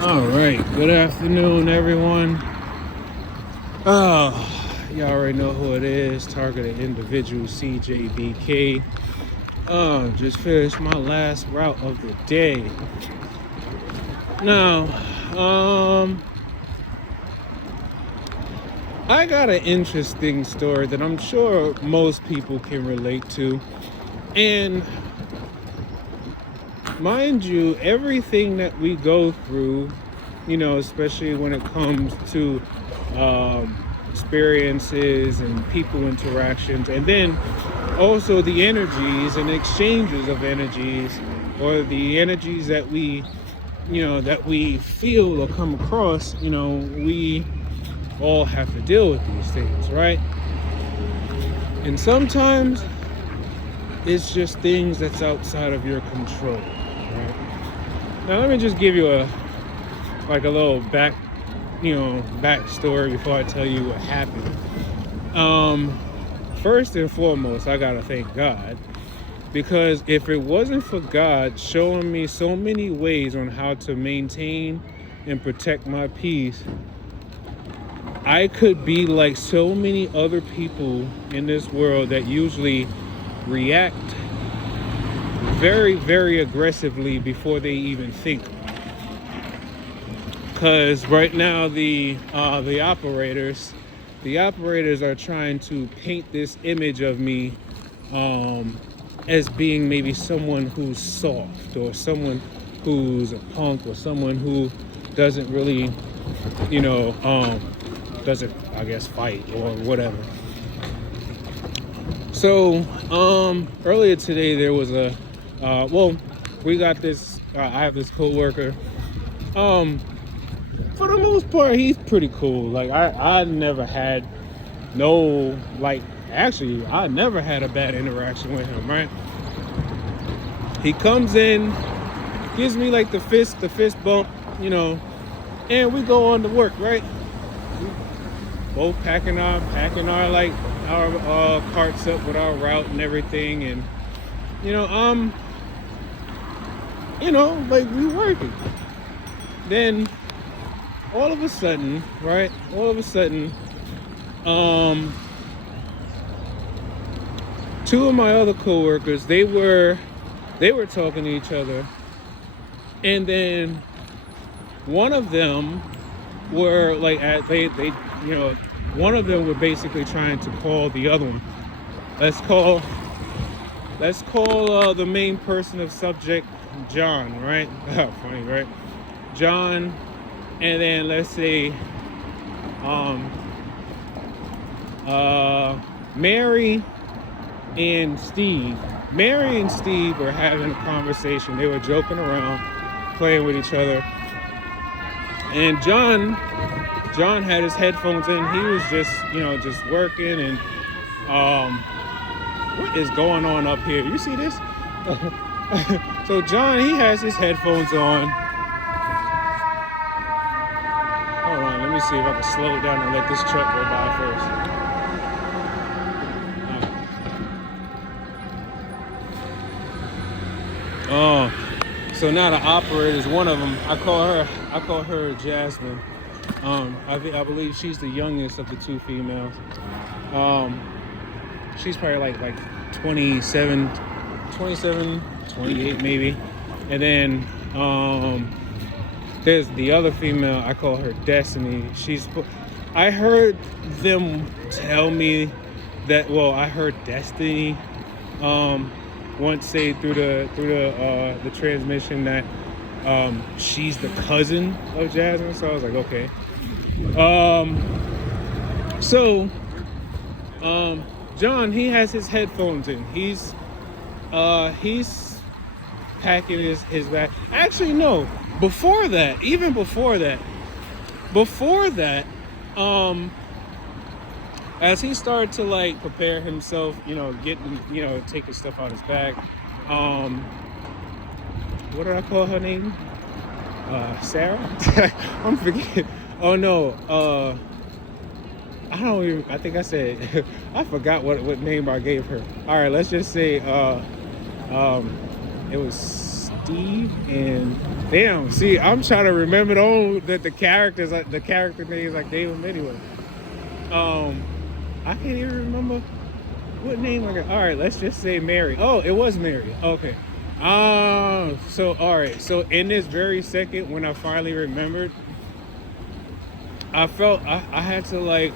All right, good afternoon, everyone. Y'all already know who it is. Targeted individual CJBK. Just finished my last route of the day. Now, I got an interesting story that I'm sure most people can relate to, and mind you, everything that we go through, especially when it comes to experiences and people interactions, and then also the energies and exchanges of energies, or the energies that we feel or come across, we all have to deal with these things, right? And sometimes it's just things that's outside of your control, right? Now let me just give you a little backstory before I tell you what happened. First and foremost, I gotta thank God, because if it wasn't for God showing me so many ways on how to maintain and protect my peace, I could be like so many other people in this world that usually react very, very aggressively before they even think. Because right now the operators are trying to paint this image of me as being maybe someone who's soft, or someone who's a punk, or someone who doesn't really, doesn't, I guess, fight or whatever. So earlier today there was we got this. I have this coworker. For the most part, he's pretty cool. Like I never had I never had a bad interaction with him, right? He comes in, gives me like the fist bump, and we go on to work, right? Both packing our carts up with our route and everything, and like we working. Then all of a sudden, two of my other coworkers, they were talking to each other, and then one of them were like one of them were basically trying to call the other one. Let's call the main person of subject John, right? Funny, right? John, and then let's say Mary and Steve. Mary and Steve were having a conversation. They were joking around, playing with each other. And John had his headphones in. He was just working. And what is going on up here? You see this? So John, he has his headphones on. Hold on, let me see if I can slow it down and let this truck go by first. So now the operators, one of them, I call her Jasmine. I believe she's the youngest of the two females. She's probably like 27, 28 maybe. And then there's the other female, I call her Destiny. I heard them tell me that, I heard Destiny once say through the transmission that she's the cousin of Jasmine. So I was like, okay. John, he has his headphones in. He's packing his bag. Actually, no. Before that, as he started to like prepare himself, taking stuff out of his bag. What did I call her name? Sarah? I'm forgetting. Oh no. I think I said, I forgot what name I gave her. All right, let's just say, it was Steve and damn. See, I'm trying to remember the characters, like the character names, like gave them anyway. I can't even remember what name I got. All right, let's just say Mary. Oh, it was Mary. Okay. So all right. So in this very second, when I finally remembered, I felt I had to like.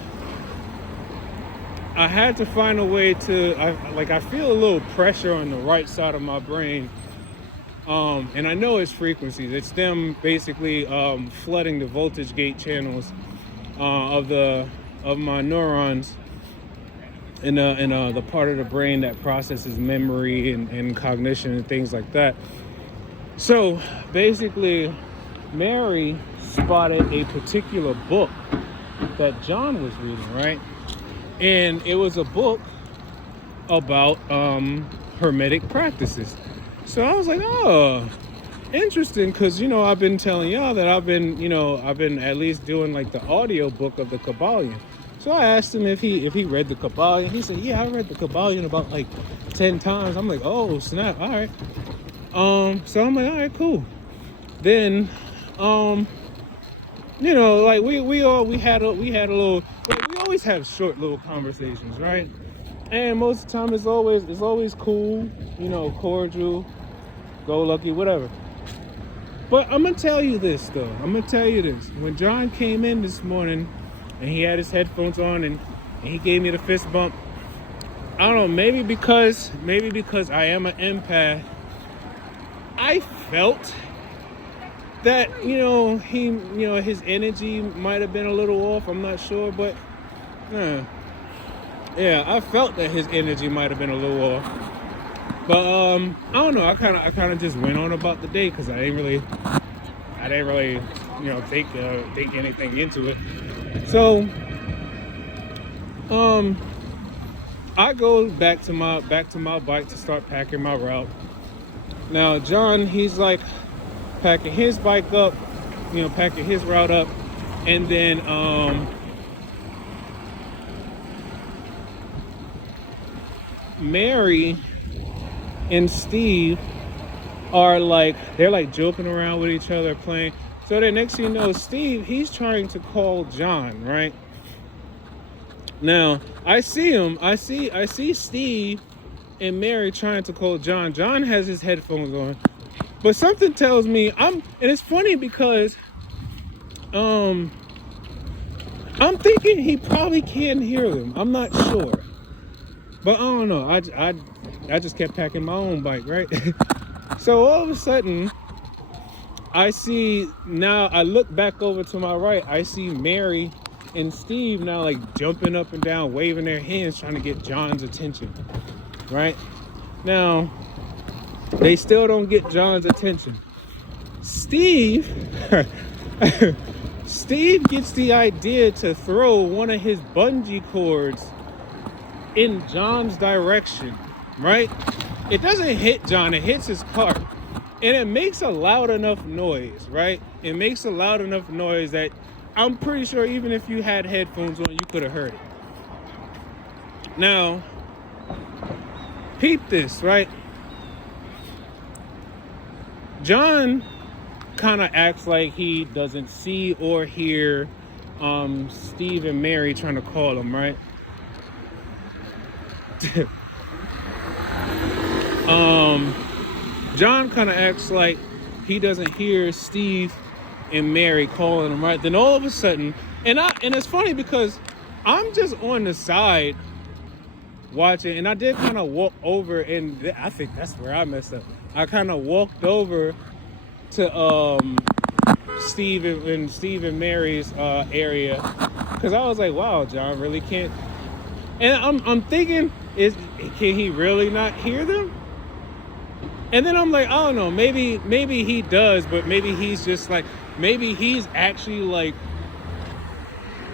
I had to find a way to, I feel a little pressure on the right side of my brain. And I know it's frequencies. It's them basically flooding the voltage gate channels of my neurons in the part of the brain that processes memory and cognition and things like that. So basically, Mary spotted a particular book that John was reading, right? And it was a book about hermetic practices. So I was like, oh, interesting, because I've been telling y'all that I've been at least doing like the audio book of the Kabbalion. So I asked him if he read the Kabbalion. He said, yeah, I read the Kabbalion about like 10 times. I'm like, oh snap, all right. So I'm like, all right, cool. Then like we had a little, like, we always have short little conversations, right? And most of the time it's always cool, cordial, go lucky, whatever. But I'm gonna tell you this though. When John came in this morning and he had his headphones on and he gave me the fist bump, I don't know, maybe because I am an empath, I felt that his energy might have been a little off. I'm not sure, but yeah, I felt that his energy might have been a little off. But I don't know. I kind of just went on about the day because I didn't really think anything into it. So I go back to my bike to start packing my route. Now John, he's like packing his bike up, packing his route up, and then Mary and Steve are they're joking around with each other, playing. So then next thing you know, Steve, he's trying to call John, right? Now I see Steve and Mary trying to call John. John has his headphones on. But something tells me and it's funny because I'm thinking he probably can't hear them. I'm not sure. But I don't know. I just kept packing my own bike, right? So all of a sudden, I look back over to my right, I see Mary and Steve now jumping up and down, waving their hands, trying to get John's attention, right? Now, they still don't get John's attention. Steve gets the idea to throw one of his bungee cords in John's direction, right? It doesn't hit John, it hits his car. And it makes a loud enough noise, right? It makes a loud enough noise that I'm pretty sure even if you had headphones on, you could have heard it. Now, peep this, right? John kind of acts like he doesn't see or hear Steve and Mary trying to call him, right? John kind of acts like he doesn't hear Steve and Mary calling him, right? Then all of a sudden, and it's funny because I'm just on the side watching, and I did kind of walk over, and I think that's where I messed up. I kind of walked over to Steve and Mary's area because I was like, wow, John really can't. And I'm thinking, can he really not hear them? And then I'm like, I don't know, maybe he does, but maybe he's just maybe he's actually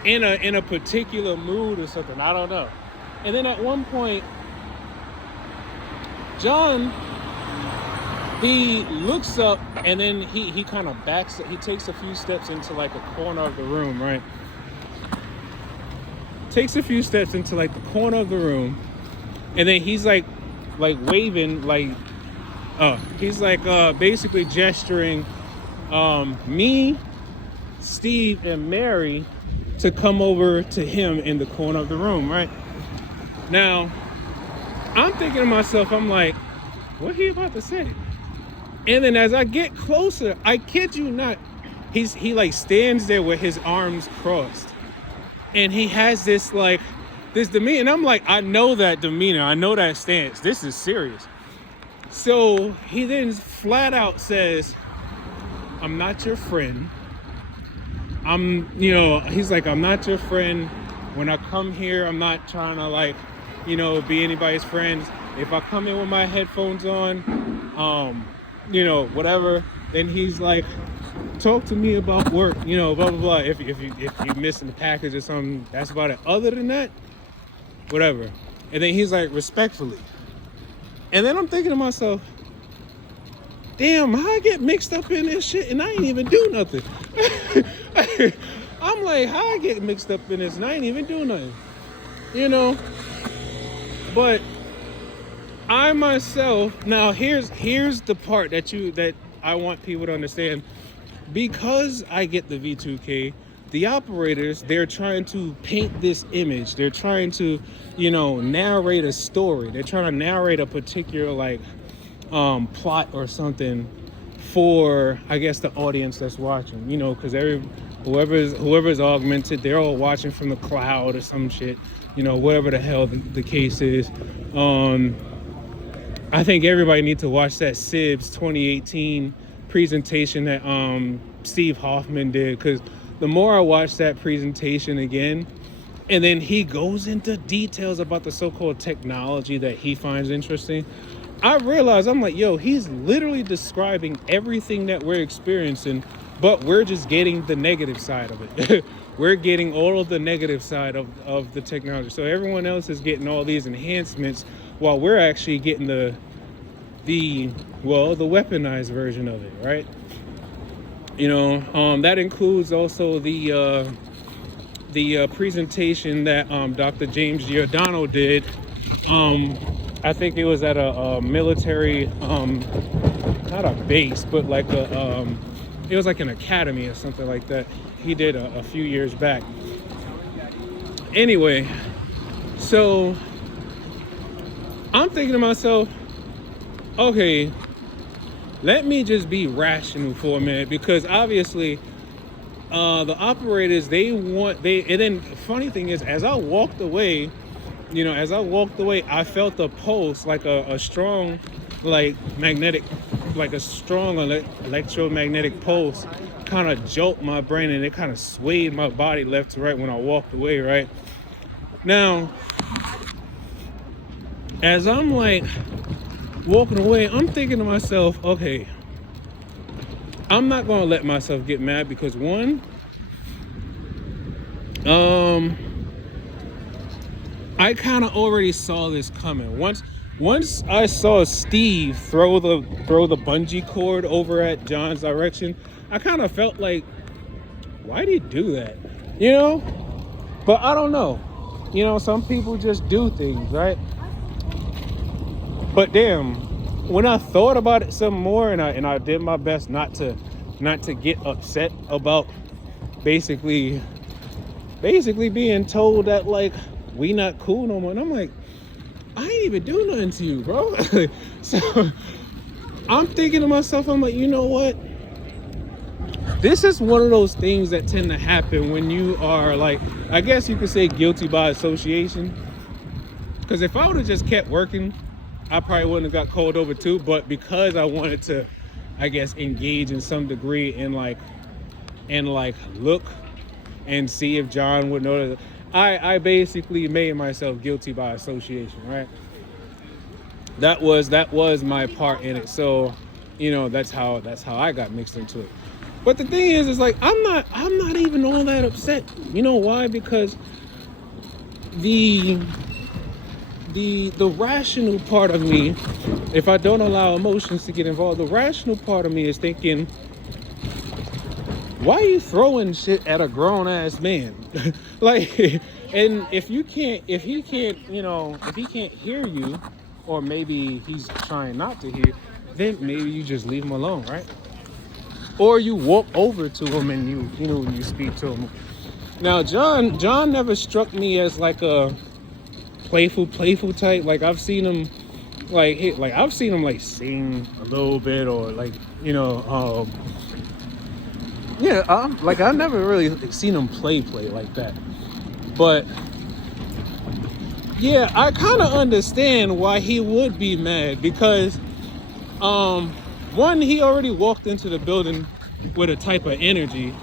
in a particular mood or something. I don't know. And then at one point, John, he looks up and then he kind of backs. He takes a few steps into a corner of the room, right? Takes a few steps into the corner of the room, and then he's waving He's like basically gesturing me, Steve, and Mary to come over to him in the corner of the room, right? Now, I'm thinking to myself, I'm like, what he about to say? And then as I get closer, I kid you not, he like stands there with his arms crossed. And he has this like, this demeanor. And I'm like, I know that demeanor. I know that stance. This is serious. So he then flat out says, I'm not your friend. He's like, I'm not your friend. When I come here, I'm not trying to like, be anybody's friends. If I come in with my headphones on, whatever, then he's like, talk to me about work, blah, blah, blah. If you're missing the package or something, that's about it. Other than that, whatever. And then he's like, respectfully. And then I'm thinking to myself, damn, how I get mixed up in this shit and I ain't even do nothing. I'm like, how I get mixed up in this and I ain't even do nothing. But I myself, now here's the part that I want people to understand. Because I get the V2K, the operators, they're trying to paint this image. They're trying to, narrate a story. They're trying to narrate a particular like plot or something for, I guess, the audience that's watching. Because whoever's augmented, they're all watching from the cloud or some shit. Whatever the hell the case is. I think everybody needs to watch that SIBS 2018 presentation that Steve Hoffman did, because the more I watch that presentation again, and then he goes into details about the so-called technology that he finds interesting, I realize, I'm like, yo, he's literally describing everything that we're experiencing, but we're just getting the negative side of it. We're getting all of the negative side of the technology. So everyone else is getting all these enhancements while we're actually getting the weaponized version of it, right? That includes also the presentation that Dr. James Giordano did. I think it was at a military, not a base, but like it was like an academy or something like that. He did a few years back. Anyway, so I'm thinking to myself, okay, let me just be rational for a minute, because obviously the operators, and then funny thing is, as I walked away, I felt a pulse, like a strong, like magnetic, like a strong electromagnetic pulse kind of jolt my brain, and it kind of swayed my body left to right when I walked away, right? Now, as I'm like walking away, I'm thinking to myself, okay, I'm not gonna let myself get mad, because one, I kind of already saw this coming. Once I saw Steve throw the bungee cord over at John's direction, I kind of felt like, why did he do that? But I don't know. Some people just do things, right? But damn, when I thought about it some more, and I did my best not to get upset about basically being told that like we not cool no more. And I'm like, I ain't even do nothing to you, bro. So I'm thinking to myself, I'm like, you know what? This is one of those things that tend to happen when you are like, I guess you could say guilty by association. Because if I would have just kept working, I probably wouldn't have got called over too. But because I wanted to, I guess, engage in some degree in like look and see if John would know that, I basically made myself guilty by association, right? That was my part in it. So, that's how I got mixed into it. But the thing is like, I'm not even all that upset. You know why? Because the rational part of me, if I don't allow emotions to get involved, the rational part of me is thinking, why are you throwing shit at a grown ass man? Like, and if he can't hear you, or maybe he's trying not to hear, then maybe you just leave him alone, right? Or you walk over to him and you speak to him. Now, John never struck me as like a playful type. Like I've seen him I've seen him like sing a little bit, or like, yeah, I've never really seen him play like that. But yeah, I kind of understand why he would be mad, because one, he already walked into the building with a type of energy.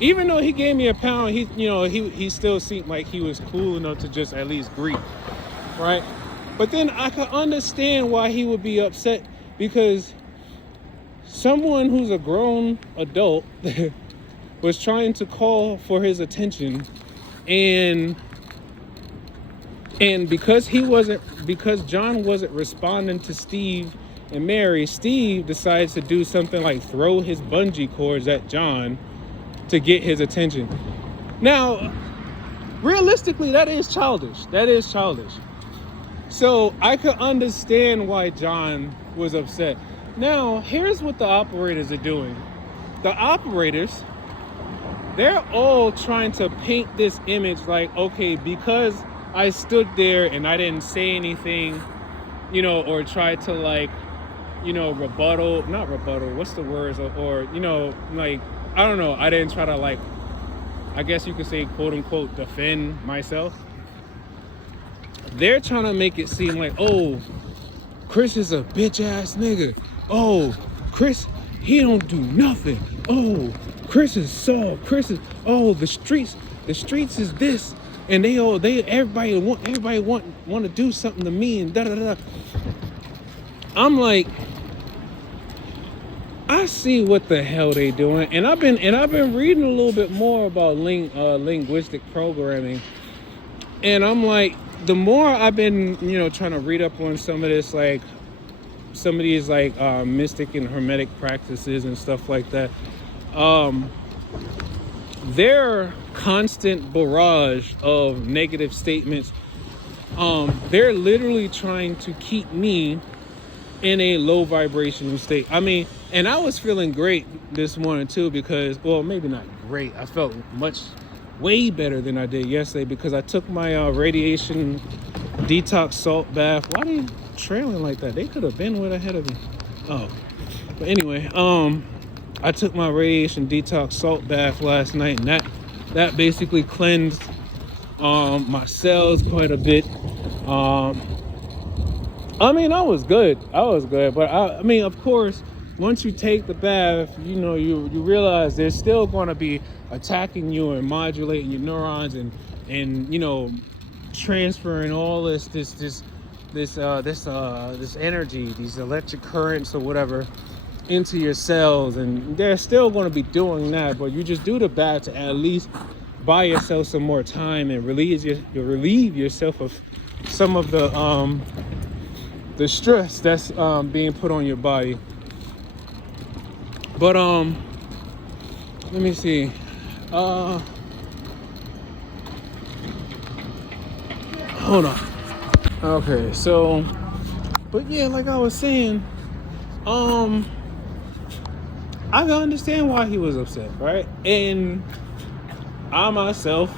Even though he gave me a pound, he still seemed like he was cool enough to just at least greet, right? But then I could understand why he would be upset, because someone who's a grown adult was trying to call for his attention, and because John wasn't responding to Steve and Mary, Steve decides to do something like throw his bungee cords at John to get his attention. Now, realistically, that is childish. So I could understand why John was upset. Now, here's what the operators are doing. The operators, they're all trying to paint this image like, okay, because I stood there and I didn't say anything, or try to not rebuttal, what's the words, or I don't know, I didn't try to I guess you could say, quote unquote, defend myself. They're trying to make it seem like, oh, Chris is a bitch ass nigga. Oh, Chris, he don't do nothing. Oh, Chris is soft. The streets is this, and everybody want to do something to me, and da da da. I'm like, I see what the hell they doing, and I've been reading a little bit more about linguistic programming, and I'm like, the more I've been trying to read up on some of these mystic and hermetic practices and stuff like that, their constant barrage of negative statements, they're literally trying to keep me in a low vibrational state. I mean, and I was feeling great this morning too, because, well, maybe not great, I felt way better than I did yesterday, because I took my radiation detox salt bath. Why are they trailing like that? They could have been way ahead of me. Oh, but anyway, I took my radiation detox salt bath last night, and that basically cleansed my cells quite a bit. I mean, I was good, but I mean, of course, once you take the bath, you realize they're still going to be attacking you and modulating your neurons and transferring all this energy, these electric currents or whatever, into your cells, and they're still going to be doing that. But you just do the bath to at least buy yourself some more time and relieve yourself of some of the stress that's being put on your body. But let me see. Hold on. Okay, so, but yeah, like I was saying, I can understand why he was upset, right? And I myself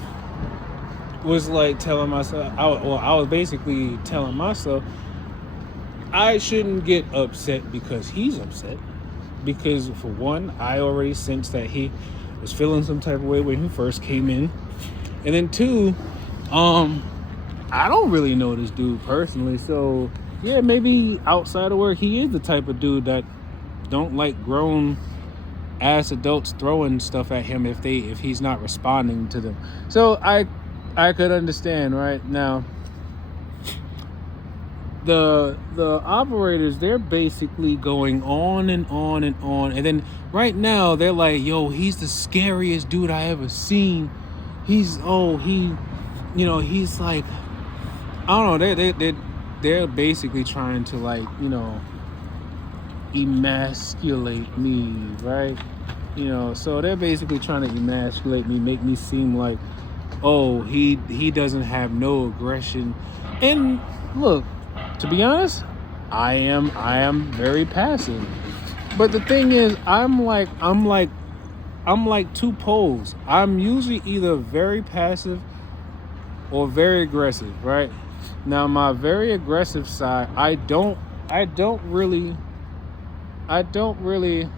was like telling myself, I was basically telling myself, I shouldn't get upset because he's upset. Because for one, I already sensed that he was feeling some type of way when he first came in. And then two, I don't really know this dude personally. So yeah, maybe outside of work, he is the type of dude that don't like grown ass adults throwing stuff at him if he's not responding to them. So I could understand, right? Now, the operators, they're basically going on and on and on, and then right now they're like, yo, he's the scariest dude I ever seen. He's like, I don't know, they're basically trying to emasculate me, right? So they're basically trying to emasculate me, make me seem like, oh, he doesn't have no aggression. And look, to be honest, I am very passive. But the thing is, I'm like two poles. I'm usually either very passive or very aggressive, right? Now my very aggressive side, I don't really I don't really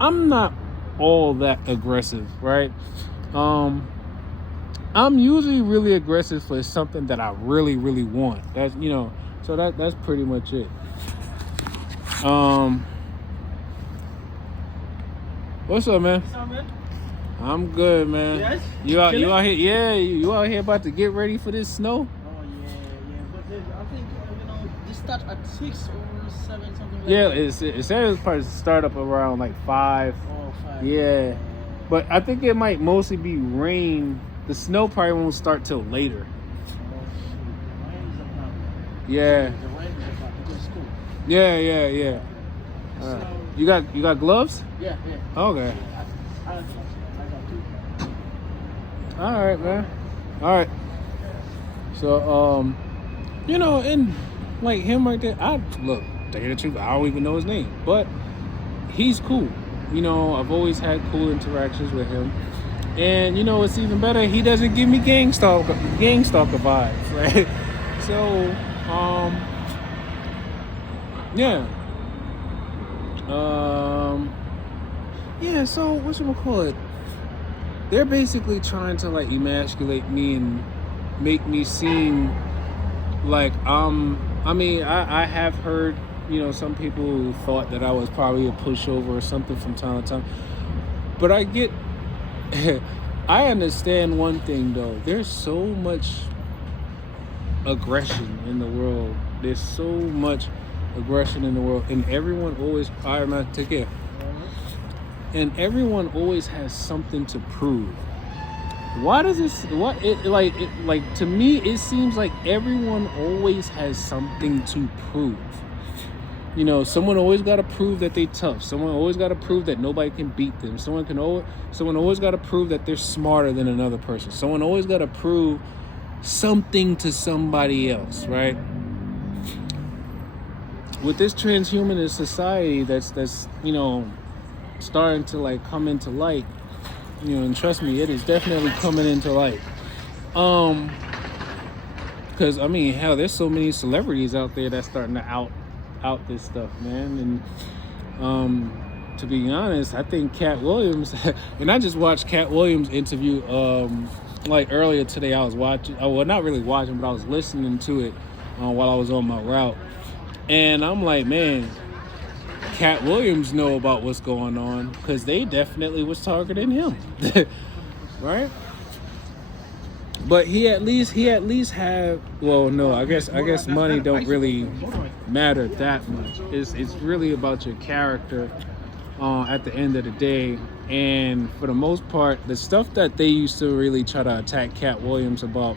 I'm not all that aggressive, right? Um I'm usually really aggressive for something that I really, really want. So that's pretty much it. Um, what's up, man? What's up, man? I'm good, man. Yes? You out here? Yeah, you out here about to get ready for this snow? Oh, yeah. But I think, this start at 6 or 7, something like Yeah, that. it said it's supposed to start up around like 5. Oh, 5. Yeah, but I think it might mostly be rain. The snow probably won't start till later. Oh, shoot. The rain is about. Yeah, The rain is about to go to school. yeah. So, You got gloves? yeah. Okay. I got 2. All right, man. All right. So, and like him right there, to tell you the truth, I don't even know his name, but he's cool. I've always had cool interactions with him, and it's even better. He doesn't give me gang stalker vibes, right? So, yeah, yeah. So whatchamacallit? They're basically trying to like emasculate me and make me seem like I have heard some people who thought that I was probably a pushover or something from time to time, but I understand one thing though. There's so much aggression in the world. There's so much aggression in the world, and everyone always take care. And everyone always has something to prove. Why does this? To me, it seems like everyone always has something to prove. Someone always got to prove that they tough. Someone always got to prove that nobody can beat them. Someone always got to prove that they're smarter than another person. Someone always got to prove something to somebody else, right? With this transhumanist society that's starting to like come into light, and trust me, it is definitely coming into light. Because hell, there's so many celebrities out there that's starting to out this stuff, man. And to be honest, I think Cat Williams, and I just watched Cat Williams' interview like earlier today. I was watching, well, not really watching, but I was listening to it while I was on my route, and I'm like, man, Cat Williams know about what's going on, because they definitely was targeting him. Right? But he at least have, well, no, I guess money don't really matter that much. It's really about your character at the end of the day. And for the most part, the stuff that they used to really try to attack Cat Williams about,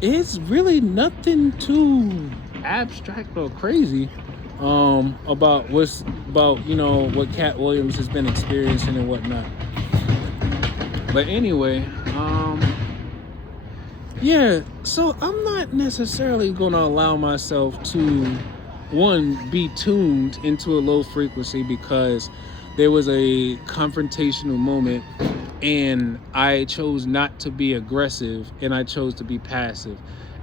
it's really nothing too abstract or crazy about what Cat Williams has been experiencing and whatnot. But anyway, yeah, so I'm not necessarily going to allow myself to, one, be tuned into a low frequency because there was a confrontational moment and I chose not to be aggressive and I chose to be passive.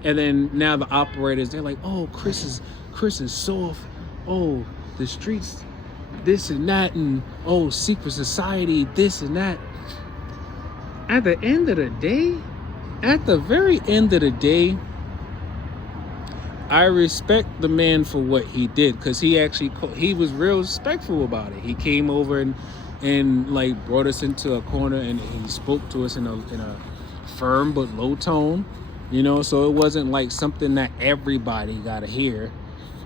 And then now the operators, they're like, oh, Chris is soft. Oh, the streets, this and that, and oh, secret society, this and that. At the end of the day, at the very end of the day, I respect the man for what he did, because he was real respectful about it. He came over and like brought us into a corner and he spoke to us in a firm but low tone, so it wasn't like something that everybody got to hear,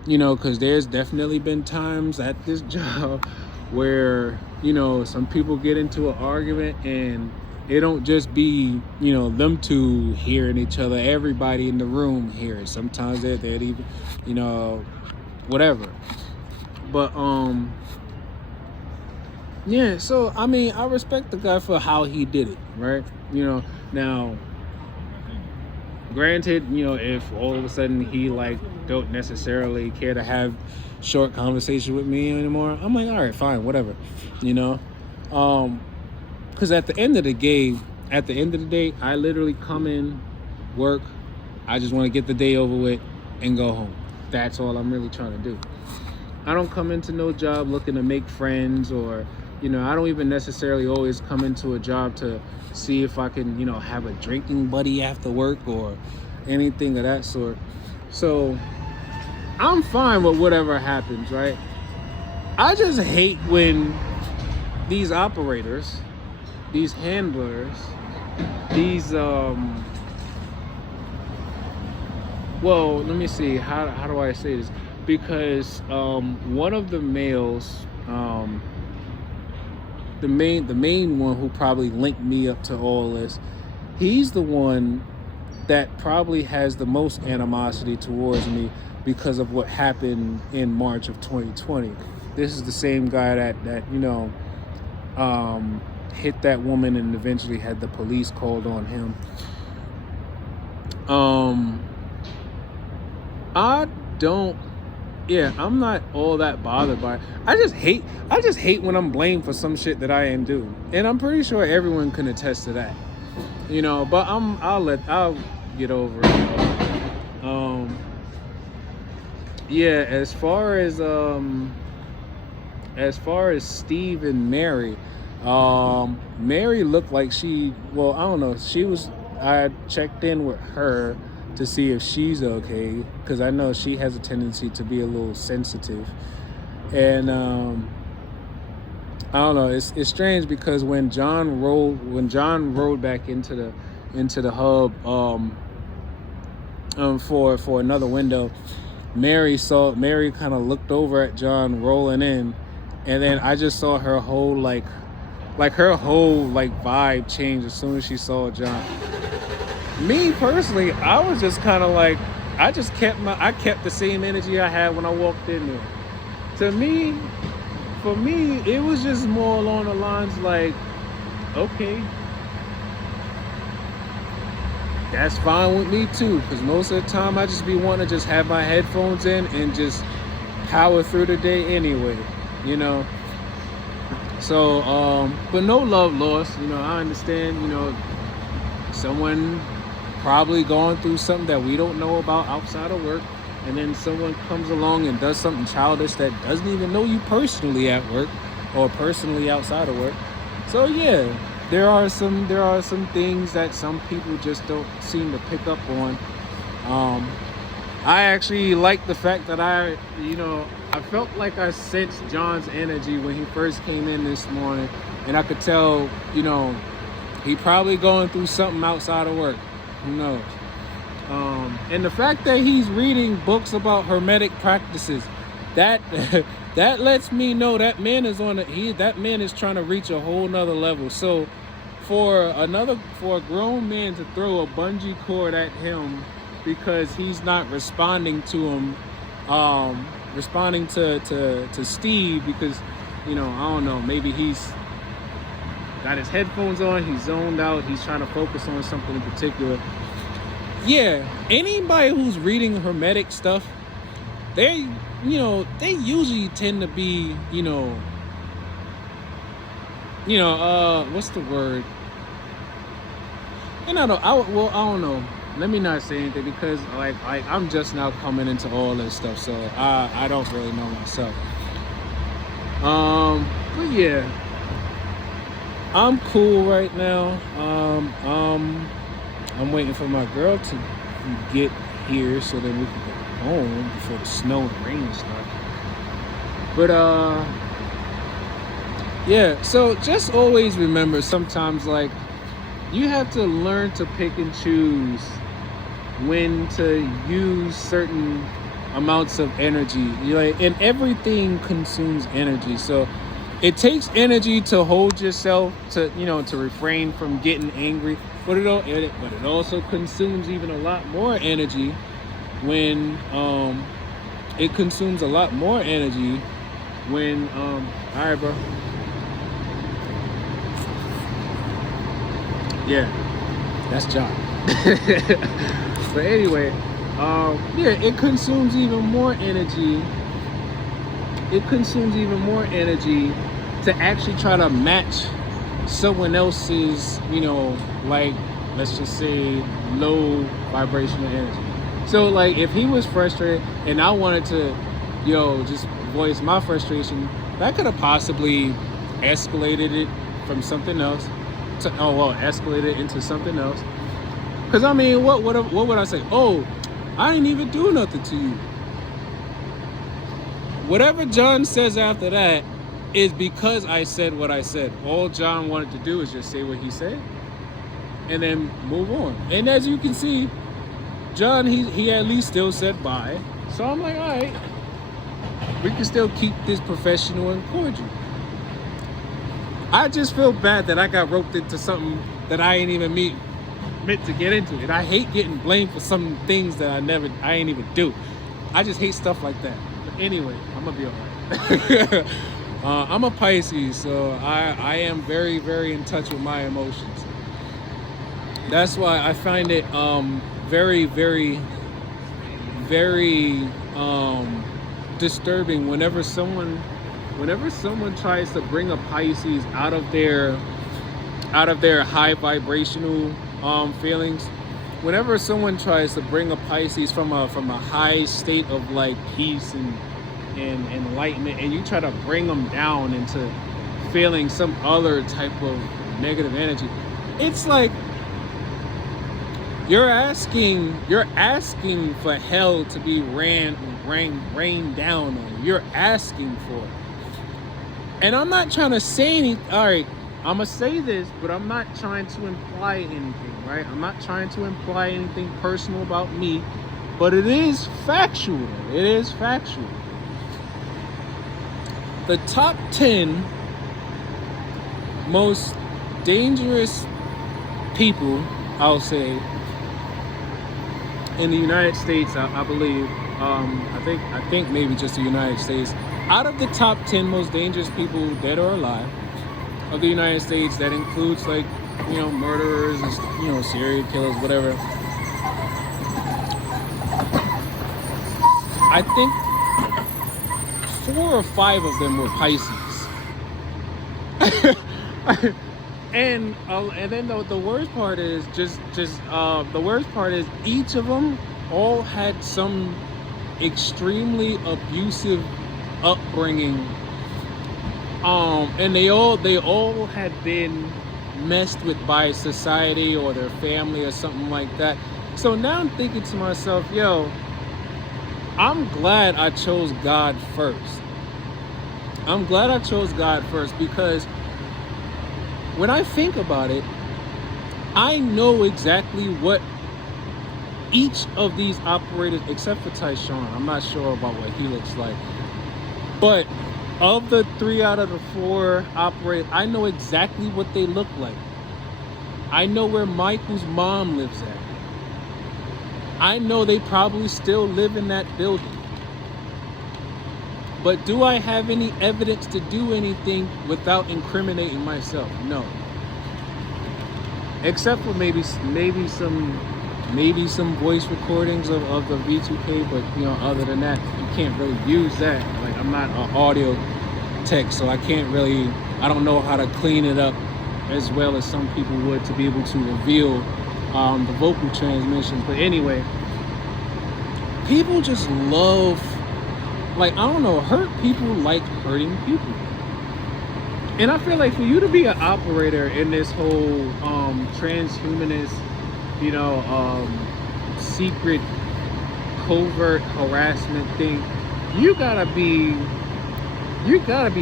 because there's definitely been times at this job where, some people get into an argument and it don't just be, them two hearing each other. Everybody in the room hears. Sometimes they're even, whatever. But, yeah, so, I respect the guy for how he did it, right? Now, Granted, if all of a sudden he like don't necessarily care to have short conversation with me anymore, I'm like, all right, fine, whatever, you know. Because at the end of the day, I literally come in, work. I just want to get the day over with and go home. That's all I'm really trying to do. I don't come into no job looking to make friends, or I don't even necessarily always come into a job to see if I can have a drinking buddy after work or anything of that sort. So I'm fine with whatever happens, right? I just hate when these operators, these handlers, these well, let me see, how do I say this? Because one of the males, the main one who probably linked me up to all this, he's the one that probably has the most animosity towards me because of what happened in March of 2020. This is the same guy that hit that woman and eventually had the police called on him. I'm not all that bothered by it. I just hate when I'm blamed for some shit that I ain't do. And I'm pretty sure everyone can attest to that. But I'll get over it. As far as Steve and Mary, Mary looked like I don't know. I checked in with her to see if she's okay, because I know she has a tendency to be a little sensitive. And I don't know, it's strange because when John rode back into the hub for another window, Mary kind of looked over at John rolling in, and then I just saw her whole vibe change as soon as she saw John. Me personally, I was just kind of like, I kept the same energy I had when I walked in there. For me, it was just more along the lines like, okay, that's fine with me too, because most of the time I just be wanting to just have my headphones in and just power through the day anyway, So, but no love lost. I understand, someone probably going through something that we don't know about outside of work, and then someone comes along and does something childish that doesn't even know you personally at work or personally outside of work. So yeah, there are some things that some people just don't seem to pick up on. I actually like the fact that I felt like I sensed John's energy when he first came in this morning, and I could tell, he probably going through something outside of work. Who knows? And the fact that he's reading books about hermetic practices, that that lets me know that man is trying to reach a whole nother level. So for a grown man to throw a bungee cord at him because he's not responding to him, responding to Steve, because I don't know, maybe he's got his headphones on, he's zoned out, he's trying to focus on something in particular. Yeah, anybody who's reading hermetic stuff, they usually tend to be, what's the word? And I don't know. Let me not say anything, because I'm just now coming into all this stuff, so I don't really know myself. But yeah, I'm cool right now. I'm waiting for my girl to get here so that we can go home before the snow and rain start. But yeah, so just always remember, sometimes you have to learn to pick and choose when to use certain amounts of energy. And everything consumes energy. So it takes energy to hold yourself, to refrain from getting angry. But it also consumes even a lot more energy when it consumes a lot more energy when all right, bro. Yeah, that's John. But anyway, yeah, it consumes even more energy. It consumes even more energy to actually try to match someone else's, like, let's just say, low vibrational energy. So like if he was frustrated and I wanted to, just voice my frustration, that could have possibly escalated it from something else to, escalated into something else. Because I mean, what would I say? Oh, I didn't even do nothing to you. Whatever John says after that is because I said what I said. All John wanted to do is just say what he said and then move on. And as you can see, John, he at least still said bye. So I'm like, all right, we can still keep this professional and cordial. I just feel bad that I got roped into something that I ain't even meant to get into. And I hate getting blamed for some things that I ain't even do. I just hate stuff like that. But anyway, I'm gonna be all right. I'm a Pisces, so I am very, very in touch with my emotions. That's why I find it very, very, very disturbing whenever someone tries to bring a Pisces out of their high vibrational feelings. Whenever someone tries to bring a Pisces from a high state of like peace and enlightenment, and you try to bring them down into feeling some other type of negative energy, it's like you're asking for hell to be rained down on you. You're asking for it. And I'm not trying to say anything. All right, I'm gonna say this, but I'm not trying to imply anything, right? I'm not trying to imply anything personal about me, but it is factual. It is factual. The top 10 most dangerous people, I'll say, in the United States, I believe, I think maybe just the United States, out of the top 10 most dangerous people, dead or alive, of the United States, that includes like, murderers, serial killers, whatever. I think 4 or 5 of them were Pisces. And then the worst part is the worst part is each of them all had some extremely abusive upbringing, and they all had been messed with by society or their family or something like that. So now I'm thinking to myself, I'm glad I chose God first. I'm glad I chose God first, because when I think about it, I know exactly what each of these operators, except for Tyshawn, I'm not sure about what he looks like, but of the 3 out of the 4 operators, I know exactly what they look like. I know where Michael's mom lives at. I know they probably still live in that building. But do I have any evidence to do anything without incriminating myself? No. Except for maybe some voice recordings of the V2K, but other than that, you can't really use that. Like, I'm not an audio tech, so I don't know how to clean it up as well as some people would to be able to reveal the vocal transmissions. But anyway, people just love, like, I don't know, hurt people like hurting people. And I feel like for you to be an operator in this whole transhumanist, secret, covert harassment thing, you gotta be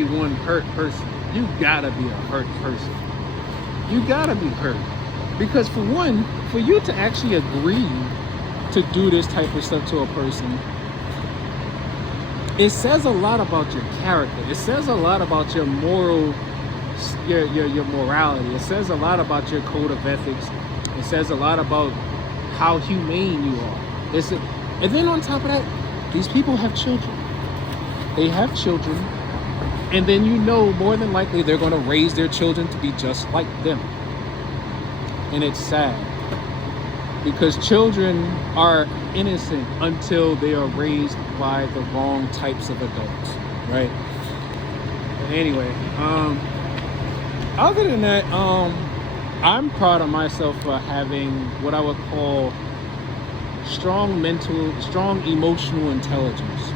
one hurt person. You gotta be a hurt person. You gotta be hurt. Because for one, for you to actually agree to do this type of stuff to a person, it says a lot about your character. It says a lot about your moral, your morality. It says a lot about your code of ethics. It says a lot about how humane you are. And then on top of that, these people have children. They have children, and then more than likely they're going to raise their children to be just like them. And it's sad. because children are innocent until they are raised by the wrong types of adults, right? But anyway, other than that, I'm proud of myself for having what I would call strong emotional intelligence.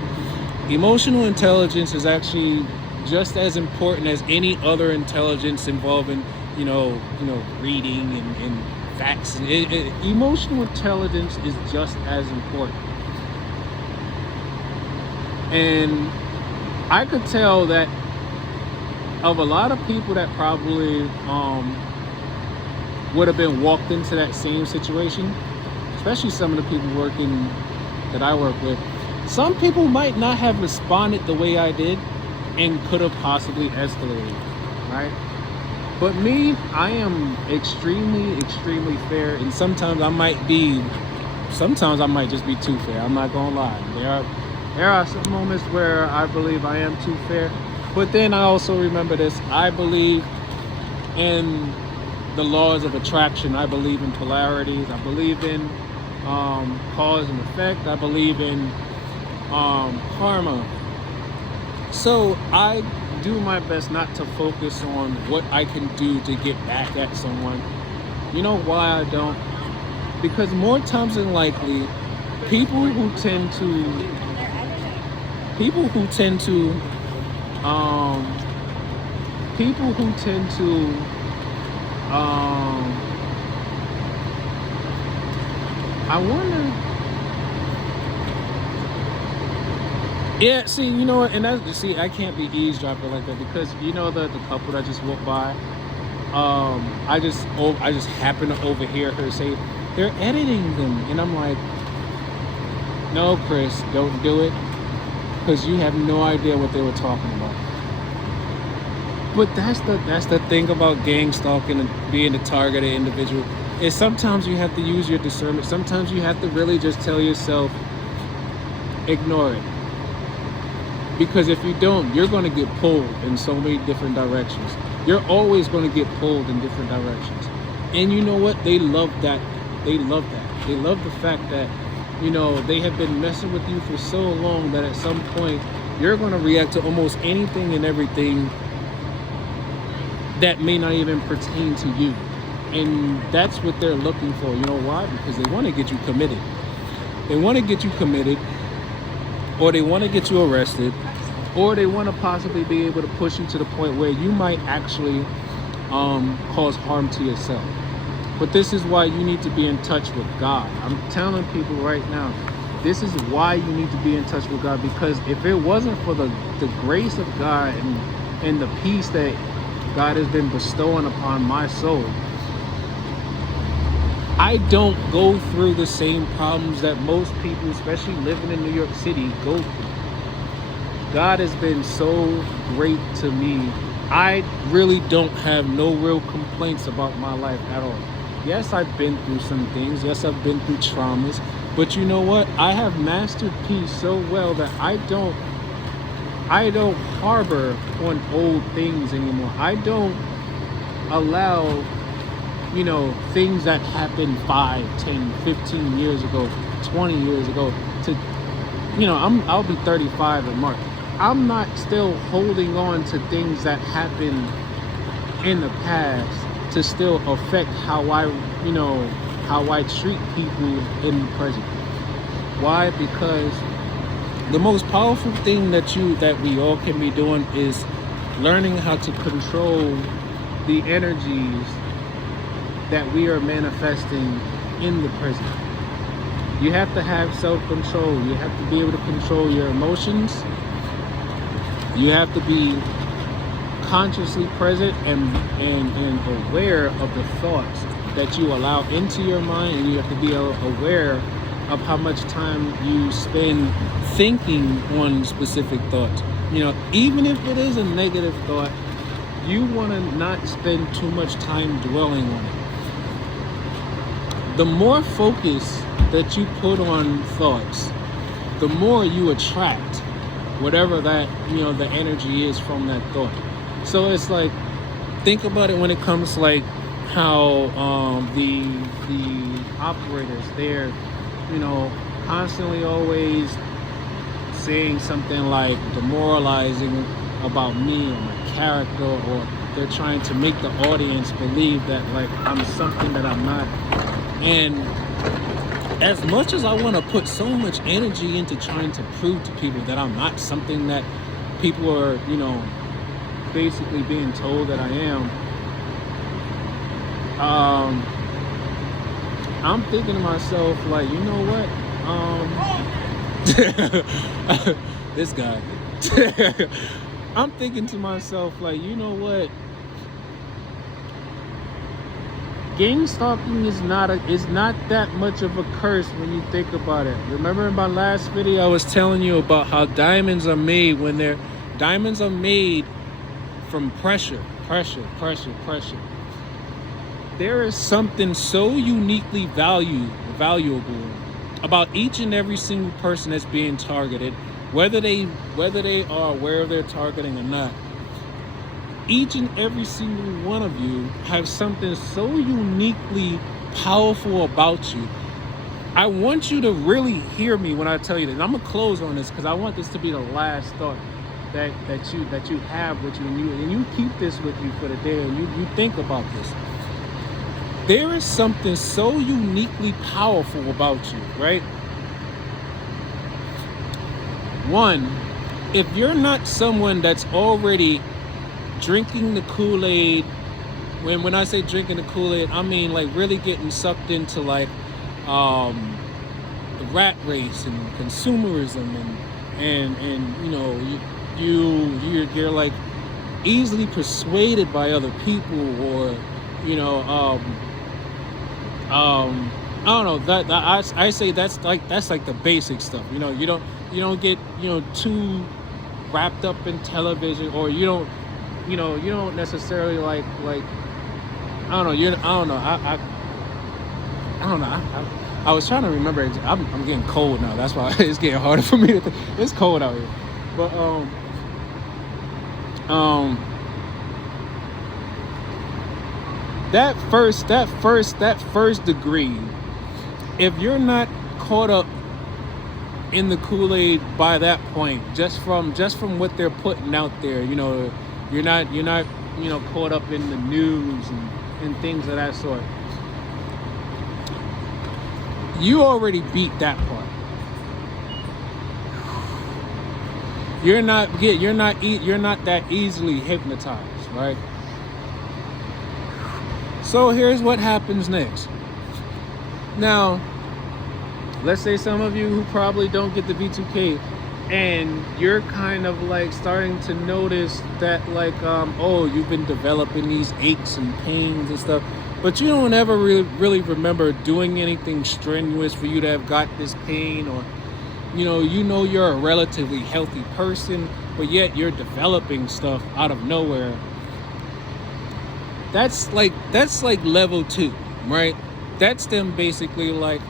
Emotional intelligence is actually just as important as any other intelligence involving, reading and facts. Emotional intelligence is just as important. And I could tell that of a lot of people that probably would have been walked into that same situation, especially some of the people working that I work with, some people might not have responded the way I did and could have possibly escalated, right? But me, I am extremely, extremely fair, and sometimes I might just be too fair. I'm not gonna lie. There are some moments where I believe I am too fair, but then I also remember this. I believe in the laws of attraction. I believe in polarities. I believe in cause and effect. I believe in karma. So I do my best not to focus on what I can do to get back at someone. You know why I don't? Because more times than likely, people who tend to people who tend to I wonder. Yeah, see, you know what, and I can't be eavesdropping like that because the couple that just walked by. I just happen to overhear her say they're editing them, and I'm like, no, Chris, don't do it, because you have no idea what they were talking about. But that's the thing about gang stalking and being a targeted individual, is sometimes you have to use your discernment. Sometimes you have to really just tell yourself, ignore it. Because if you don't, you're going to get pulled in so many different directions. You're always going to get pulled in different directions. And you know what? They love that. They love that. They love the fact that, they have been messing with you for so long that at some point you're going to react to almost anything and everything that may not even pertain to you. And that's what they're looking for. You know why? Because they want to get you committed. They want to get you committed, or they want to get you arrested, or they want to possibly be able to push you to the point where you might actually cause harm to yourself. But this is why you need to be in touch with God. I'm telling people right now, this is why you need to be in touch with God, because if it wasn't for the grace of God and the peace that God has been bestowing upon my soul, I don't go through the same problems that most people, especially living in New York City, go through. God has been so great to me. I really don't have no real complaints about my life at all. Yes, I've been through some things. Yes, I've been through traumas. But you know what? I have mastered peace so well that I don't harbor on old things anymore. I don't allow things that happened 5, 10, 15 years ago, 20 years ago to, I'll be 35 in March. I'm not still holding on to things that happened in the past to still affect how I treat people in the present. Why? Because the most powerful thing that we all can be doing is learning how to control the energies that we are manifesting in the present. You have to have self-control. You have to be able to control your emotions. You have to be consciously present and aware of the thoughts that you allow into your mind, and you have to be aware of how much time you spend thinking on specific thoughts. Even if it is a negative thought, you want to not spend too much time dwelling on it. The more focus that you put on thoughts, the more you attract whatever that, the energy is from that thought. So it's like, think about it when it comes to like how the operators, they're, you know, constantly always saying something like demoralizing about me or my character, or they're trying to make the audience believe that like I'm something that I'm not. And as much as I want to put so much energy into trying to prove to people that I'm not something that people are, you know, basically being told that I am, I'm thinking to myself, like, you know what? This guy. I'm thinking to myself, like, you know what? Gang stalking is not that much of a curse when you think about it. Remember in my last video, I was telling you about how diamonds are made diamonds are made from pressure. There is something so uniquely valuable about each and every single person that's being targeted, whether they are aware of their targeting or not. Each and every single one of you have something so uniquely powerful about you. I want you to really hear me when I tell you this. And I'm gonna close on this because I want this to be the last thought that you have with you, and you keep this with you for the day, and you think about this. There is something so uniquely powerful about you, right? One, if you're not someone that's already drinking the Kool-Aid, when I say drinking the Kool-Aid, I mean like really getting sucked into like the rat race and consumerism, and you know, you're like easily persuaded by other people, or you know, I don't know, that I say that's like the basic stuff. You know, you don't get, you know, too wrapped up in television, or you don't necessarily like I don't know. I was trying to remember. I'm getting cold now. That's why it's getting harder for me to think. It's cold out here. But that first degree, if you're not caught up in the Kool-Aid by that point, just from what they're putting out there, you know, you're not you know, caught up in the news and things of that sort, you already beat that part. You're not that easily hypnotized, right? So here's what happens next. Now, let's say some of you who probably don't get the V2K, and you're kind of like starting to notice that like, oh, you've been developing these aches and pains and stuff, but you don't ever really remember doing anything strenuous for you to have got this pain, or you know you're a relatively healthy person, but yet you're developing stuff out of nowhere. That's like level 2, right? That's them basically like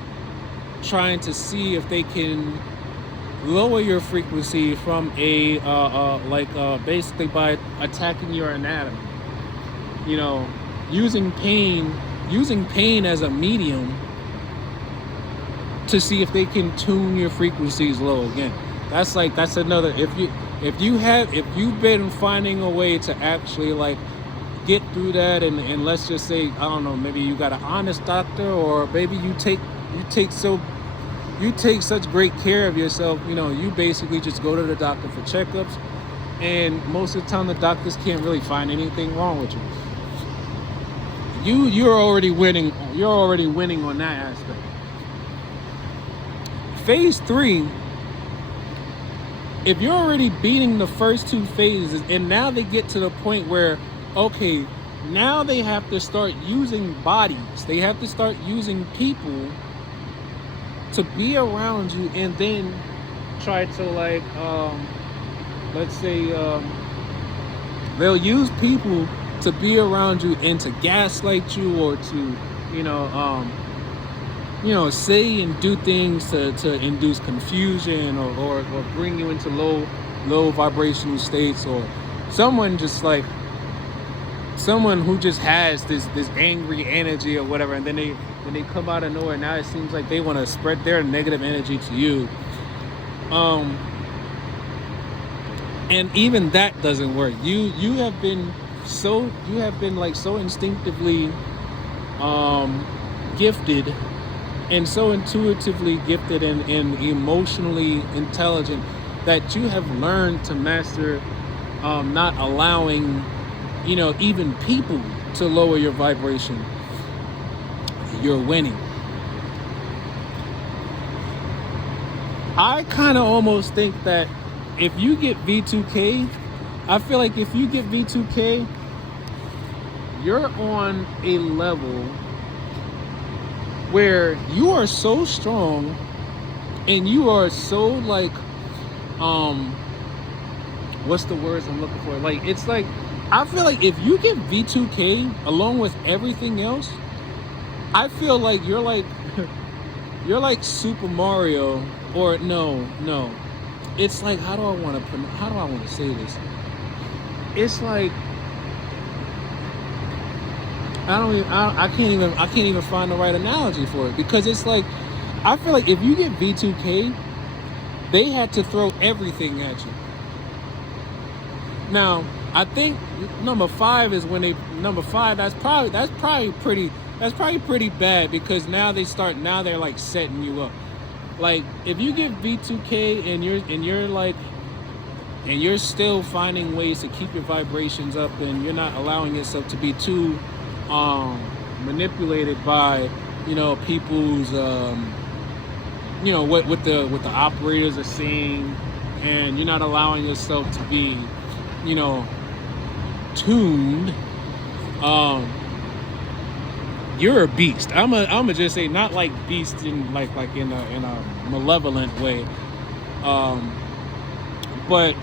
trying to see if they can lower your frequency from basically by attacking your anatomy. You know, using pain as a medium to see if they can tune your frequencies low again. That's another. If you've been finding a way to actually like get through that, and let's just say, I don't know, maybe you got an honest doctor, or maybe you take such great care of yourself, you know, you basically just go to the doctor for checkups, and most of the time the doctors can't really find anything wrong with you. You're already winning on that aspect. Phase 3, if you're already beating the first 2 phases, and now they get to the point where, okay, now they have to start using bodies, they have to start using people to be around you, and then try to like, let's say, they'll use people to be around you and to gaslight you, or to, say and do things to induce confusion, or bring you into low vibrational states, or someone just like someone who just has this angry energy or whatever, and then they come out of nowhere. Now it seems like they want to spread their negative energy to you. And even that doesn't work. You have been like so instinctively gifted, and so intuitively gifted and emotionally intelligent, that you have learned to master not allowing, even people to lower your vibration. You're winning. I kind of almost think that if you get V2K, I feel like if you get V2K, you're on a level where you are so strong and you are so like, what's the words I'm looking for? Like, it's like, I feel like if you get V2K along with everything else, I feel like you're like, you're like Super Mario, or no. It's like, how do I want to say this? It's like, I can't even find the right analogy for it, because it's like, I feel like if you get V2K, they had to throw everything at you. Now, I think number 5 is when number 5, that's probably pretty bad, because now they're like setting you up. Like, if you get V2K and you're still finding ways to keep your vibrations up, and you're not allowing yourself to be too manipulated by people's what the operators are saying, and you're not allowing yourself to be tuned, you're a beast. I'm just say, not like beast in like in a malevolent way, but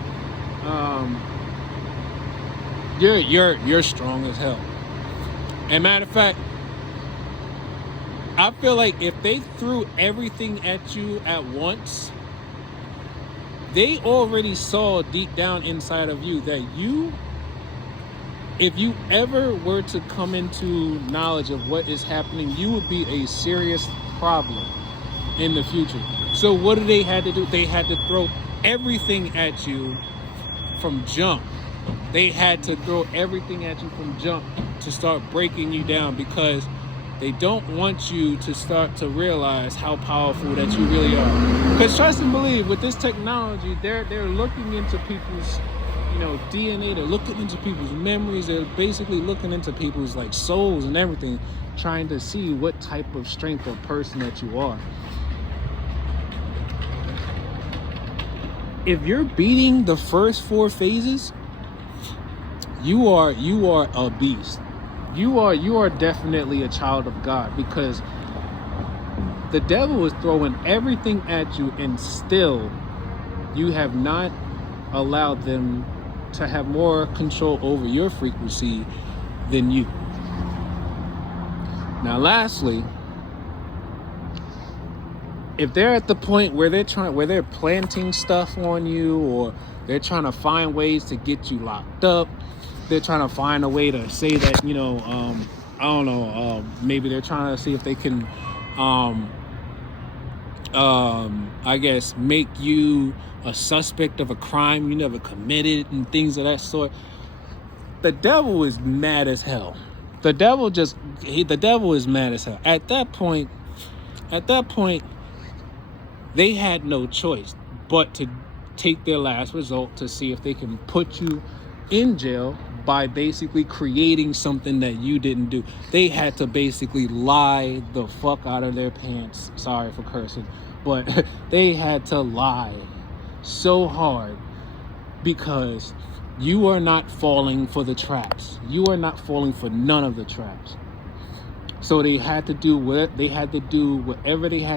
you're strong as hell. And matter of fact, I feel like if they threw everything at you at once, they already saw deep down inside of you that if you ever were to come into knowledge of what is happening, you would be a serious problem in the future. So what do they had to do? They had to throw everything at you from jump. They had to throw everything at you from jump to start breaking you down, because they don't want you to start to realize how powerful that you really are. Because trust and believe, with this technology, they're looking into people's DNA, they're looking into people's memories, they're basically looking into people's like souls and everything, trying to see what type of strength of person that you are. If you're beating the first 4 phases, you are a beast. You are definitely a child of God, because the devil is throwing everything at you, and still you have not allowed them to have more control over your frequency than you. Now, lastly, if they're at the point where they're planting stuff on you, or they're trying to find ways to get you locked up, they're trying to find a way to say that, I don't know, maybe they're trying to see if they can, I guess, make you a suspect of a crime you never committed and things of that sort. The devil is mad as hell. The devil is mad as hell. At that point, they had no choice but to take their last result to see if they can put you in jail by basically creating something that you didn't do. They had to basically lie the fuck out of their pants. Sorry for cursing, but they had to lie so hard, because you are not falling for the traps. You are not falling for none of the traps. So they had to do whatever they had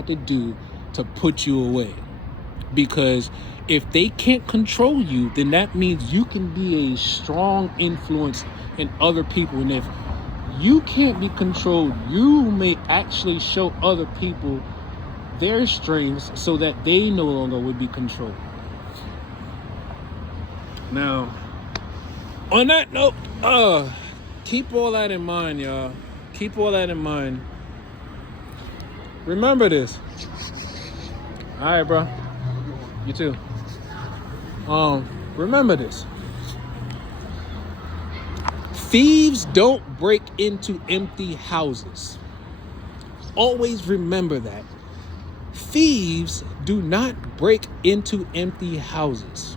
to do to put you away. Because if they can't control you, then that means you can be a strong influence in other people. And if you can't be controlled, you may actually show other people their strengths so that they no longer would be controlled. Now, on that note, keep all that in mind, y'all. Keep all that in mind. Remember this. All right, bro. You too. Remember this. Thieves don't break into empty houses. Always remember that. Thieves do not break into empty houses.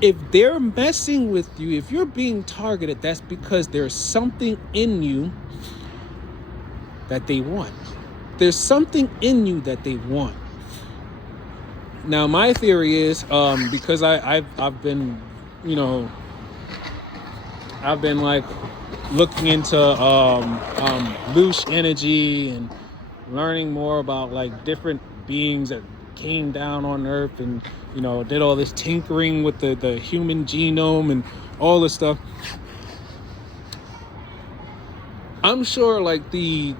If they're messing with you, if you're being targeted, that's because there's something in you that they want. There's something in you that they want. Now, my theory is, because I've been, I've been like looking into loose energy and learning more about like different beings that came down on Earth and did all this tinkering with the human genome and all this stuff. I'm sure like the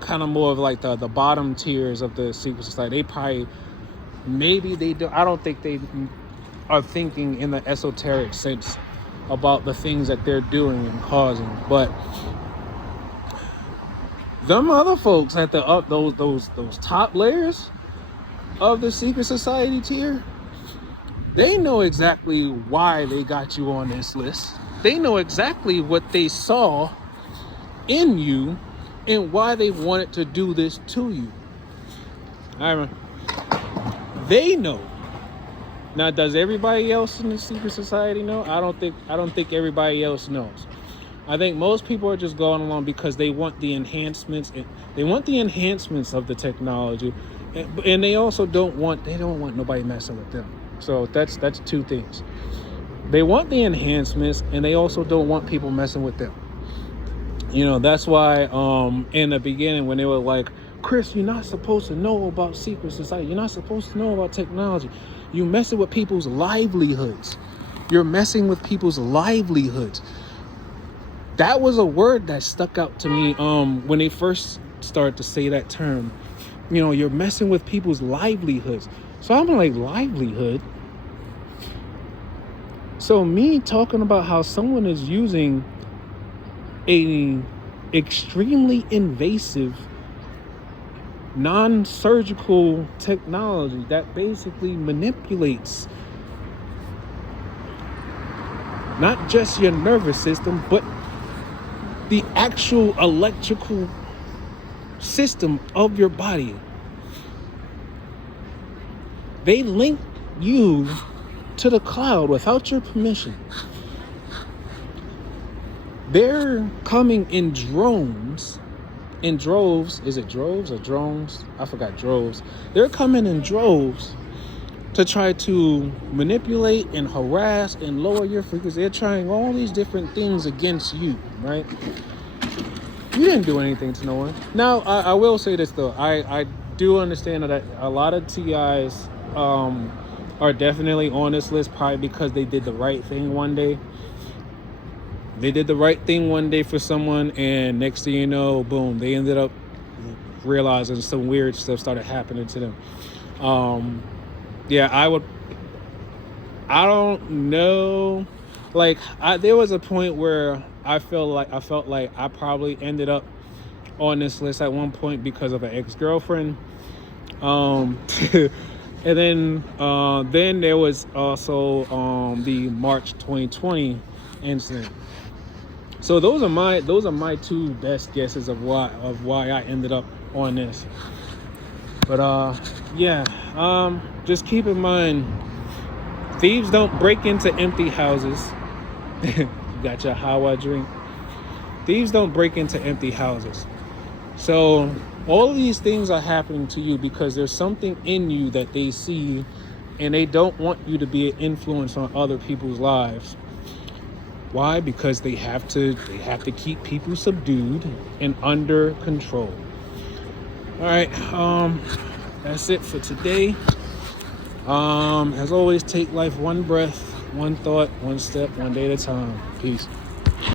kind of more of like the bottom tiers of the secret society, they probably I don't think they are thinking in the esoteric sense about the things that they're doing and causing, but them other folks at the those top layers of the secret society tier, they know exactly why they got you on this list. They know exactly what they saw in you and why they wanted to do this to you. They know. Now, does everybody else in the secret society know? I don't think everybody else knows. I think most people are just going along because they want the enhancements. They want the enhancements of the technology, and they also don't want nobody messing with them. So that's two things. They want the enhancements, and they also don't want people messing with them. That's why in the beginning when they were like, Chris, you're not supposed to know about secret society. You're not supposed to know about technology. You messing with people's livelihoods. You're messing with people's livelihoods. That was a word that stuck out to me when they first started to say that term. You're messing with people's livelihoods. So I'm like, livelihood? So me talking about how someone is using a extremely invasive non-surgical technology that basically manipulates not just your nervous system, but the actual electrical system of your body. They link you to the cloud without your permission. They're coming in droves. Is it droves or drones? I forgot droves. They're coming in droves to try to manipulate and harass and lower your frequency. They're trying all these different things against you, right? You didn't do anything to no one. Now, I will say this though. I do understand that a lot of TIs are definitely on this list probably because they did the right thing one day. They did the right thing one day for someone, and next thing you know, boom, they ended up realizing some weird stuff started happening to them. I don't know. Like, there was a point where I felt like I probably ended up on this list at one point because of an ex-girlfriend. And then there was also the March 2020 incident. So those are my two best guesses of why I ended up on this. But just keep in mind, thieves don't break into empty houses. You got your Hawa drink. Thieves don't break into empty houses. So all of these things are happening to you because there's something in you that they see, and they don't want you to be an influence on other people's lives. Why? Because they have to keep people subdued and under control. All right, that's it for today. As always, take life one breath, one thought, one step, one day at a time. Peace.